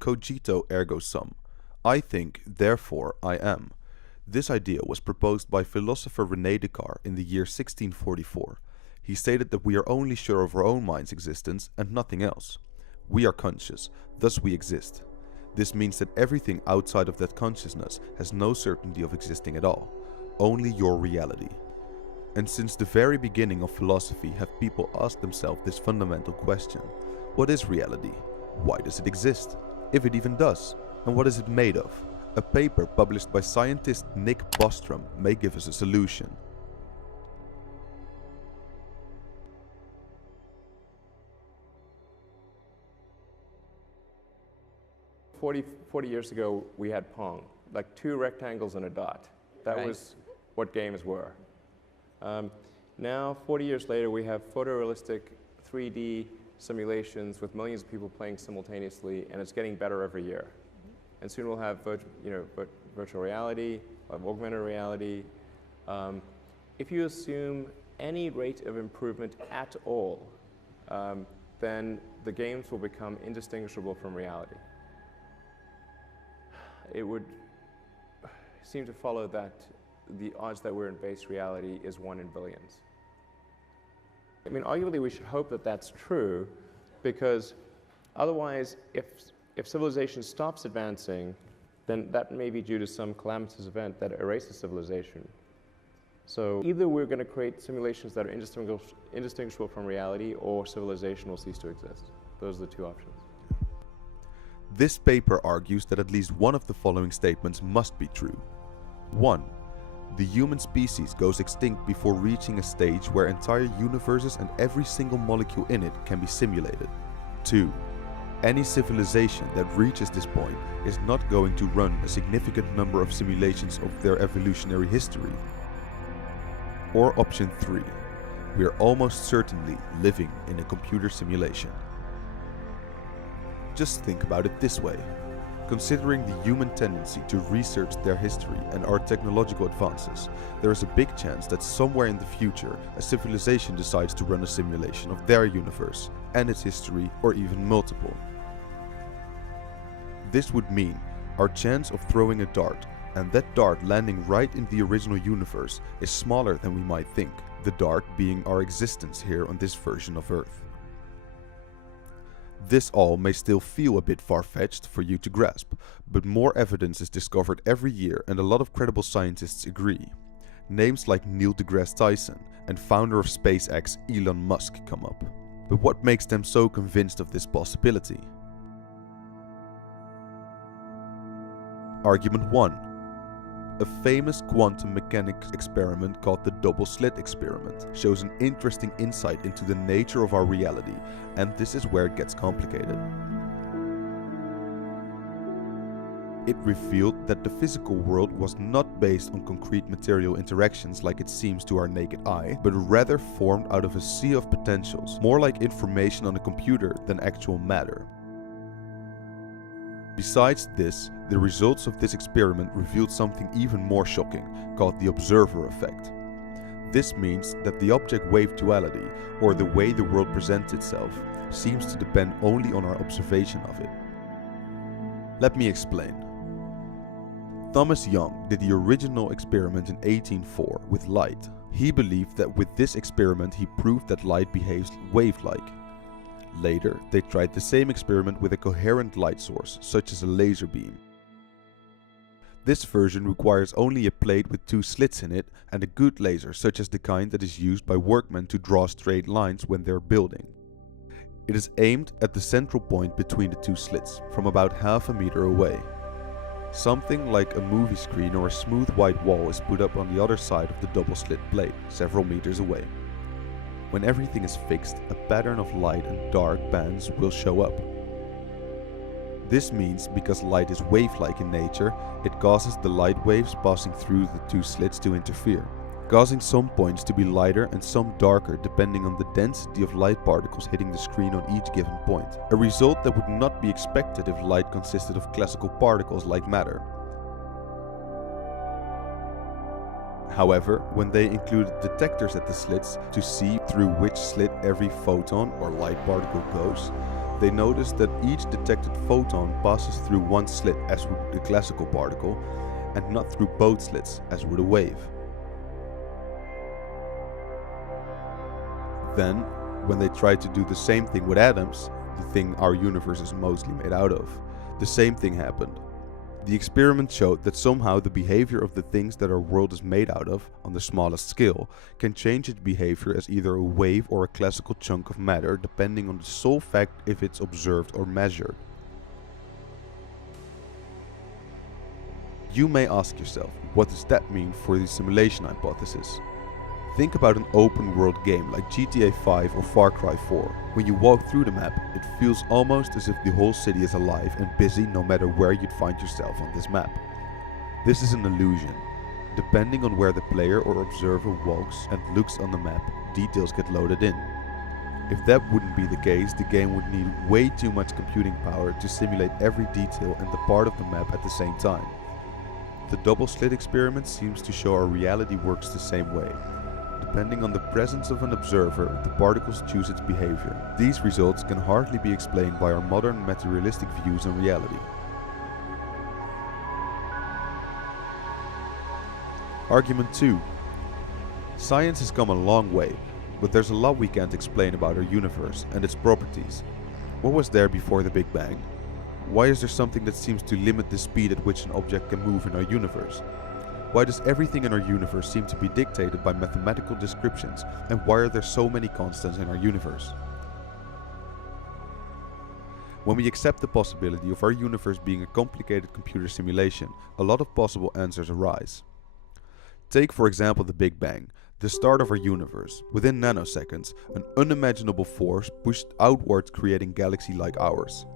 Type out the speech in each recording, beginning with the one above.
cogito ergo sum. I think, therefore I am. This idea was proposed by philosopher René Descartes in the year 1644. He stated that we are only sure of our own mind's existence and nothing else. We are conscious, thus we exist. This means that everything outside of that consciousness has no certainty of existing at all, only your reality. And since the very beginning of philosophy have people asked themselves this fundamental question: what is reality? Why does it exist? If it even does? And what is it made of? A paper published by scientist Nick Bostrom may give us a solution. Forty years ago, we had Pong, like two rectangles and a dot. That was what games were. Now, 40 years later, we have photorealistic 3D simulations with millions of people playing simultaneously, and it's getting better every year. And soon we'll have virtual reality, we'll have augmented reality. If you assume any rate of improvement at all, then the games will become indistinguishable from reality. It would seem to follow that the odds that we're in base reality is 1 in billions. I mean, arguably we should hope that that's true, because otherwise, if civilization stops advancing, then that may be due to some calamitous event that erases civilization. So either we're going to create simulations that are indistinguishable from reality, or civilization will cease to exist. Those are the two options. This paper argues that at least one of the following statements must be true. 1. The human species goes extinct before reaching a stage where entire universes and every single molecule in it can be simulated. 2. Any civilization that reaches this point is not going to run a significant number of simulations of their evolutionary history. Or option 3. We are almost certainly living in a computer simulation. Just think about it this way. Considering the human tendency to research their history and our technological advances, there is a big chance that somewhere in the future a civilization decides to run a simulation of their universe and its history, or even multiple. This would mean our chance of throwing a dart and that dart landing right in the original universe is smaller than we might think, the dart being our existence here on this version of Earth. This all may still feel a bit far-fetched for you to grasp, but more evidence is discovered every year and a lot of credible scientists agree. Names like Neil deGrasse Tyson and founder of SpaceX Elon Musk come up. But what makes them so convinced of this possibility? Argument 1. A famous quantum mechanics experiment called the double slit experiment shows an interesting insight into the nature of our reality, and this is where it gets complicated. It revealed that the physical world was not based on concrete material interactions like it seems to our naked eye, but rather formed out of a sea of potentials, more like information on a computer than actual matter. Besides this, the results of this experiment revealed something even more shocking, called the observer effect. This means that the object wave duality, or the way the world presents itself, seems to depend only on our observation of it. Let me explain. Thomas Young did the original experiment in 1804 with light. He believed that with this experiment he proved that light behaves wave-like. Later, they tried the same experiment with a coherent light source, such as a laser beam. This version requires only a plate with 2 slits in it and a good laser, such as the kind that is used by workmen to draw straight lines when they're building. It is aimed at the central point between the 2 slits, from about half a meter away. Something like a movie screen or a smooth white wall is put up on the other side of the double slit plate, several meters away. When everything is fixed, a pattern of light and dark bands will show up. This means because light is wave-like in nature, it causes the light waves passing through the 2 slits to interfere, causing some points to be lighter and some darker depending on the density of light particles hitting the screen on each given point. A result that would not be expected if light consisted of classical particles like matter. However, when they included detectors at the slits to see through which slit every photon or light particle goes, they noticed that each detected photon passes through one slit as would a classical particle, and not through both slits as would a wave. Then, when they tried to do the same thing with atoms, the thing our universe is mostly made out of, the same thing happened. The experiment showed that somehow the behavior of the things that our world is made out of, on the smallest scale, can change its behavior as either a wave or a classical chunk of matter, depending on the sole fact if it's observed or measured. You may ask yourself, what does that mean for the simulation hypothesis? Think about an open world game like GTA 5 or Far Cry 4. When you walk through the map, it feels almost as if the whole city is alive and busy no matter where you'd find yourself on this map. This is an illusion. Depending on where the player or observer walks and looks on the map, details get loaded in. If that wouldn't be the case, the game would need way too much computing power to simulate every detail and the part of the map at the same time. The double slit experiment seems to show our reality works the same way. Depending on the presence of an observer, the particles choose its behavior. These results can hardly be explained by our modern materialistic views on reality. Argument 2. Science has come a long way, but there's a lot we can't explain about our universe and its properties. What was there before the Big Bang? Why is there something that seems to limit the speed at which an object can move in our universe? Why does everything in our universe seem to be dictated by mathematical descriptions, and why are there so many constants in our universe? When we accept the possibility of our universe being a complicated computer simulation, a lot of possible answers arise. Take for example the Big Bang, the start of our universe. Within nanoseconds, an unimaginable force pushed outward, creating galaxies like ours.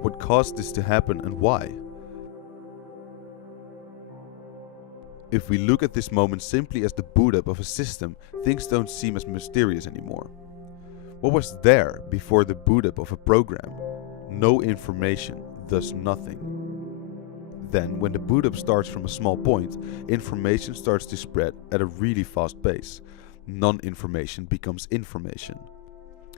What caused this to happen and why? If we look at this moment simply as the boot up of a system, things don't seem as mysterious anymore. What was there before the boot up of a program? No information, thus nothing. Then, when the boot up starts from a small point, information starts to spread at a really fast pace. Non-information becomes information.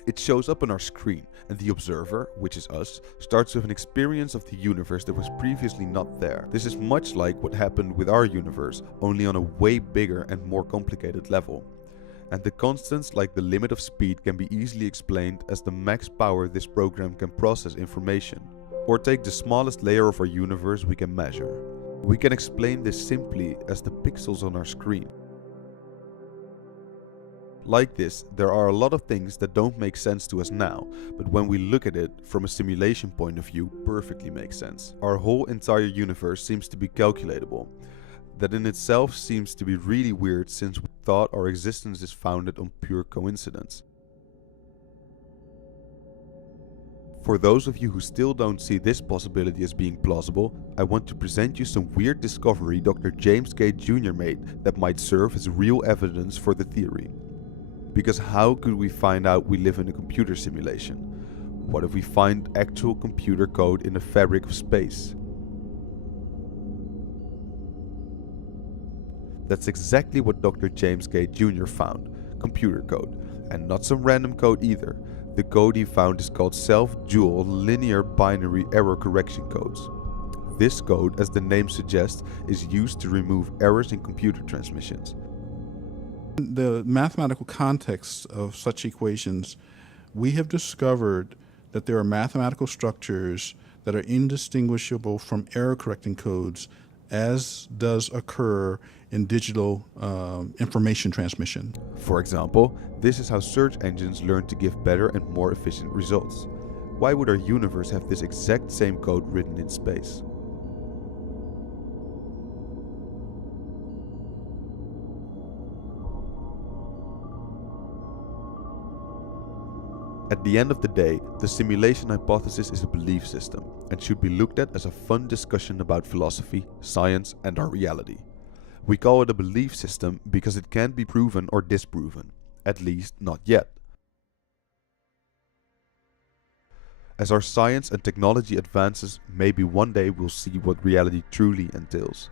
It shows up on our screen, and the observer, which is us, starts with an experience of the universe that was previously not there. This is much like what happened with our universe, only on a way bigger and more complicated level. And the constants like the limit of speed can be easily explained as the max power this program can process information. Or take the smallest layer of our universe we can measure. We can explain this simply as the pixels on our screen. Like this, there are a lot of things that don't make sense to us now, but when we look at it from a simulation point of view, perfectly makes sense. Our whole entire universe seems to be calculatable. That in itself seems to be really weird, since we thought our existence is founded on pure coincidence. For those of you who still don't see this possibility as being plausible, I want to present you some weird discovery Dr. James K. Jr. made that might serve as real evidence for the theory. Because how could we find out we live in a computer simulation? What if we find actual computer code in the fabric of space? That's exactly what Dr. James K. Jr. found, computer code, and not some random code either. The code he found is called self-dual linear binary error correction codes. This code, as the name suggests, is used to remove errors in computer transmissions. The mathematical context of such equations, we have discovered that there are mathematical structures that are indistinguishable from error correcting codes, as does occur in digital information transmission. For example, this is how search engines learn to give better and more efficient results. Why would our universe have this exact same code written in space? At the end of the day, the simulation hypothesis is a belief system and should be looked at as a fun discussion about philosophy, science, and our reality. We call it a belief system because it can't be proven or disproven, at least not yet. As our science and technology advances, maybe one day we'll see what reality truly entails.